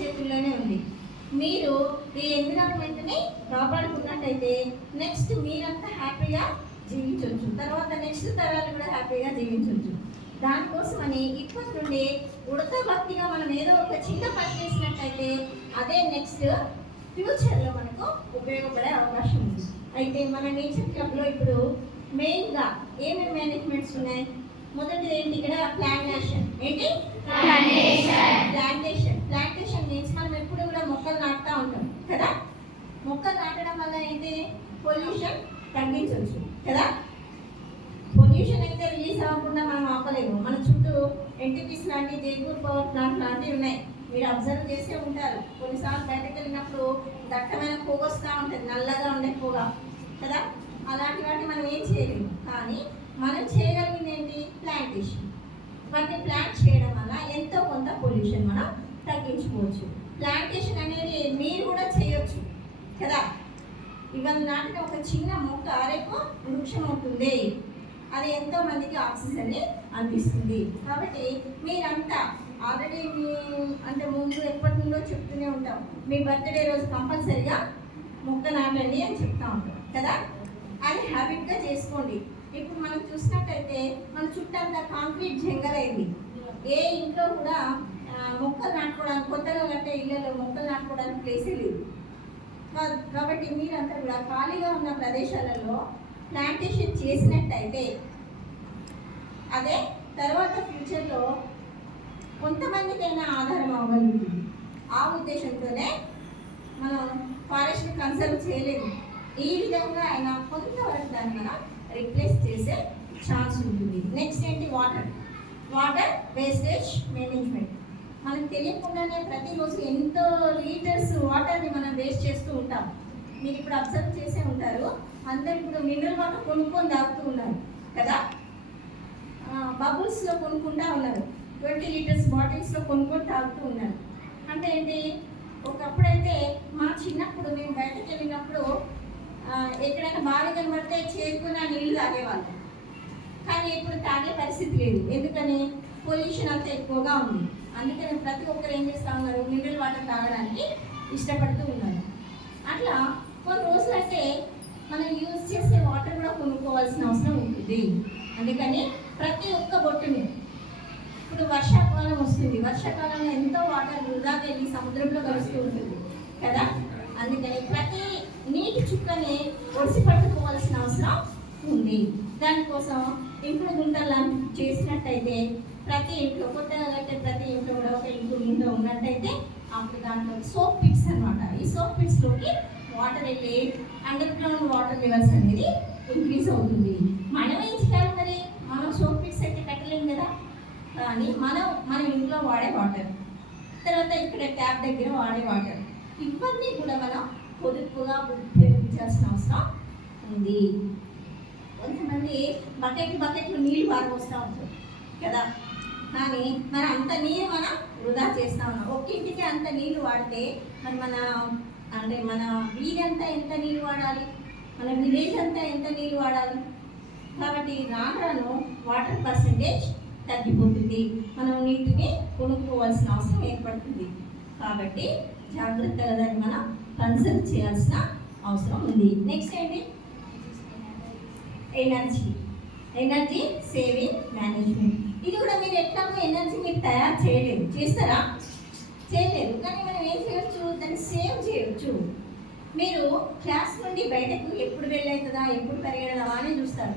చేతుల్లోనే ఉంది. మీరు ఈ ఎన్విరాన్మెంట్ని కాపాడుకున్నట్టయితే నెక్స్ట్ మీరంతా హ్యాపీగా జీవించవచ్చు, తర్వాత నెక్స్ట్ తరాలు కూడా హ్యాపీగా జీవించవచ్చు. దానికోసమని ఇప్పటి నుండి ఉడత భక్తిగా మనం ఏదో ఒక చిన్న పని చేసినట్టయితే అదే నెక్స్ట్ ఫ్యూచర్లో మనకు ఉపయోగపడే అవకాశం ఉంది. అయితే మన నేచర్ క్లబ్లో ఇప్పుడు మెయిన్గా ఏమేమి మేనేజ్మెంట్స్ ఉన్నాయి? మొదటిది ఏంటి? ఇక్కడ ప్లాంటేషన్. ఏంటి? ప్లాంటేషన్ మీన్స్ మనం ఎప్పుడు కూడా మొక్కలు నాటుతూ ఉంటాం కదా. మొక్కలు నాటడం వల్ల ఏంటి? పొల్యూషన్ తగ్గించవచ్చు కదా. పొల్యూషన్ అయితే రిలీజ్ అవ్వకుండా మనం ఆపలేము. మన చుట్టూ ఎన్టీపీస్ లాంటి జైపూర్ పవర్ ప్లాంట్ లాంటివి ఉన్నాయి. మీరు అబ్జర్వ్ చేసే ఉంటారు. కొన్నిసార్లు బయటకు వెళ్ళినప్పుడు దట్టమైన పొగ వస్తూ ఉంటుంది, నల్లగా ఉండే పొగ కదా. అలాంటి వాటిని మనం ఏం చేయలేము. కానీ మనం చేయగలిగింది ఏంటి? ప్లాంటేషన్. వాటిని ప్లాంట్ చేయడం వల్ల ఎంతో కొంత పొల్యూషన్ మనం తగ్గించుకోవచ్చు. ప్లాంటేషన్ అనేది మీరు కూడా చేయొచ్చు కదా. ఇవాళ నాటిన ఒక చిన్న మొక్క రేపు వృక్షం అవుతుంది. అది ఎంతో మందికి ఆక్సిజన్ని అందిస్తుంది. కాబట్టి మీరంతా ఆల్రెడీ మీ అంటే ముందు ఎప్పటి నుండో చెప్తూనే ఉంటాం, మీ బర్త్డే రోజు కంపల్సరీగా మొక్క నాటండి అని చెప్తా ఉంటాం కదా. అది హ్యాబిట్గా చేసుకోండి. ఇప్పుడు మనం చూసినట్టయితే మన చుట్టంతా కాంక్రీట్ జంగల్ అయింది. ఏ ఇంట్లో కూడా మొక్కలు నాటుకోవడానికి, కొత్తగా కట్టే ఇళ్ళలో మొక్కలు నాటుకోవడానికి ప్లేసే లేదు. కాబట్టి మీరంతా కూడా ఖాళీగా ఉన్న ప్రదేశాలలో ప్లాంటేషన్ చేసినట్టయితే అదే తర్వాత ఫ్యూచర్లో కొంతమందికైనా ఆధారం అవ్వగలుగుతుంది. ఆ ఉద్దేశంతోనే మనం ఫారెస్ట్ని కన్సర్వ్ చేయలేదు. ఈ విధంగా అయినా కొంతవరకు దాన్ని మనం రిప్లేస్ చేసే ఛాన్స్ ఉంటుంది. నెక్స్ట్ ఏంటి? Water wastage management. మనకు తెలియకుండానే ప్రతిరోజు ఎంతో లీటర్స్ వాటర్ని మనం వేస్ట్ చేస్తూ ఉంటాం. మీరు ఇప్పుడు అబ్జర్వ్ చేసే ఉంటారు, అందరు ఇప్పుడు మినరల్ వాటర్ కొనుక్కొని తాగుతూ ఉన్నారు కదా. బబుల్స్లో కొనుక్కుంటా ఉన్నారు, 20 లీటర్స్ బాటిల్స్లో కొనుక్కొని తాగుతూ ఉన్నారు. అంటే ఏంటి? ఒకప్పుడైతే మా చిన్నప్పుడు మేము బయటకు వెళ్ళినప్పుడు ఎక్కడైనా బావి కనబడితే చేరుకున్న నీళ్ళు తాగేవాళ్ళం. కానీ ఇప్పుడు తాగే పరిస్థితి లేదు. ఎందుకని? పొల్యూషన్ అంతా ఎక్కువగా ఉంది. అందుకని ప్రతి ఒక్కరు ఏం చేస్తూ ఉన్నారు? మినరల్ వాటర్ తాగడానికి ఇష్టపడుతూ ఉన్నారు. అట్లా కొన్ని రోజులంటే మనం యూజ్ చేసే వాటర్ కూడా కొనుక్కోవాల్సిన అవసరం ఉంటుంది. అందుకని ప్రతి ఒక్క బొట్టుని, ఇప్పుడు వర్షాకాలం వస్తుంది, వర్షాకాలంలో ఎంతో వాటర్ వృధా వెళ్ళి సముద్రంలో కలుస్తూ ఉంటుంది కదా. అందుకని ప్రతి నీటి చుక్కని ఒడిసి పట్టుకోవాల్సిన అవసరం ఉంది. దానికోసం ఇంకుడు గుంటలు చేసినట్టయితే ప్రతి ఇంట్లో, కొత్తగా కట్టే ప్రతి ఇంట్లో కూడా ఒక ఇంకుడు గుంట ఉన్నట్టయితే అప్పుడు దాంట్లో సోప్ పిట్స్ అనమాట. ఈ సోప్ పిట్స్లోకి వాటర్ వెళ్ళి అండర్ గ్రౌండ్ వాటర్ లెవెల్స్ అనేది ఇంక్రీజ్ అవుతుంది. మనం ఏం చేయాలి మరి? మనం సోప్ పిట్స్ అయితే కట్టలేము కదా. కానీ మన ఇంట్లో వాడే వాటర్, తర్వాత ఇక్కడ ట్యాప్ దగ్గర వాడే వాటర్, ఇవన్నీ కూడా మనం పొదుపుగా ఉపయోగించాల్సిన అవసరం ఉంది. కొంతమంది బకెట్లు నీళ్ళు పారబోస్తూ ఉంటారు కదా. కానీ మరి అంత నీరు మనం వృధా చేస్తూ ఉన్నాం. ఒక్కింటికి అంత నీళ్ళు వాడితే మరి మన వీధి అంతా ఎంత నీళ్ళు వాడాలి? మన విలేజ్ అంతా ఎంత నీళ్ళు వాడాలి? కాబట్టి రాను వాటర్ పర్సంటేజ్ తగ్గిపోతుంది. మనం నీటిని కొనుక్కోవాల్సిన అవసరం ఏర్పడుతుంది. కాబట్టి జాగ్రత్తగా దాన్ని మనం కన్సర్వ్ చేయాల్సిన అవసరం ఉంది. నెక్స్ట్ ఏంటి? Energy saving management. ఇది కూడా మీరు ఎట్లాగో ఎనర్జీ మీరు తయారు చేయలేదు, చేస్తారా? చేయలేదు. కానీ మనం ఏం చేయొచ్చు? దాన్ని సేవ్ చేయొచ్చు. మీరు క్లాస్ నుండి బయటకు ఎప్పుడు వెళ్ళవుతుందా, ఎప్పుడు పరిగెడదామా అని చూస్తారు.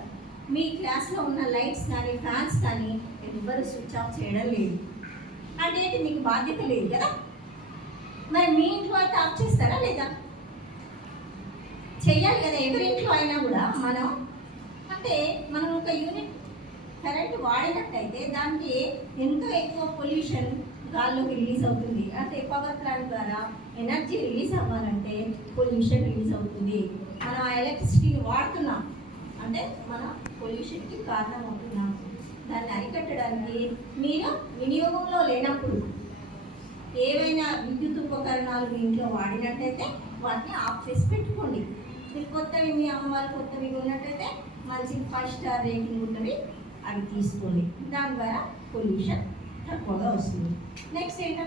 మీ క్లాస్లో ఉన్న లైట్స్ కానీ ఫ్యాన్స్ కానీ ఎవ్వరు స్విచ్ ఆఫ్ చేయడం లేదు. అంటే మీకు బాధ్యత లేదు కదా. మరి మీ ఇంట్లో అయితే ఆఫ్ చేస్తారా లేదా? చెయ్యాలి కదా. ఎవరింట్లో అయినా కూడా మనం ఒక యూనిట్ కరెంట్ వాడినట్టయితే దానికి ఎంతో ఎక్కువ పొల్యూషన్ గాల్లోకి రిలీజ్ అవుతుంది. అంటే పవర్ ప్లాంట్ ద్వారా ఎనర్జీ రిలీజ్ అవ్వాలంటే పొల్యూషన్ రిలీజ్ అవుతుంది. మనం ఆ ఎలక్ట్రిసిటీని వాడుతున్నాం అంటే మన పొల్యూషన్కి కారణం అవుతున్నాం. దాన్ని అరికట్టడానికి మీరు వినియోగంలో లేనప్పుడు ఏవైనా విద్యుత్ ఉపకరణాలు మీ ఇంట్లో వాడినట్టయితే వాటిని ఆఫ్ చేసి పెట్టుకోండి. మీరు కొత్తవి, మీ అమ్మ వాళ్ళు కొత్తవి ఉన్నట్టయితే మంచి 5 స్టార్ రేటింగ్ ఉన్నవి అవి తీసుకోండి. దాని ద్వారా పొల్యూషన్ తక్కువగా వస్తుంది. నెక్స్ట్ ఏంటమ్మా?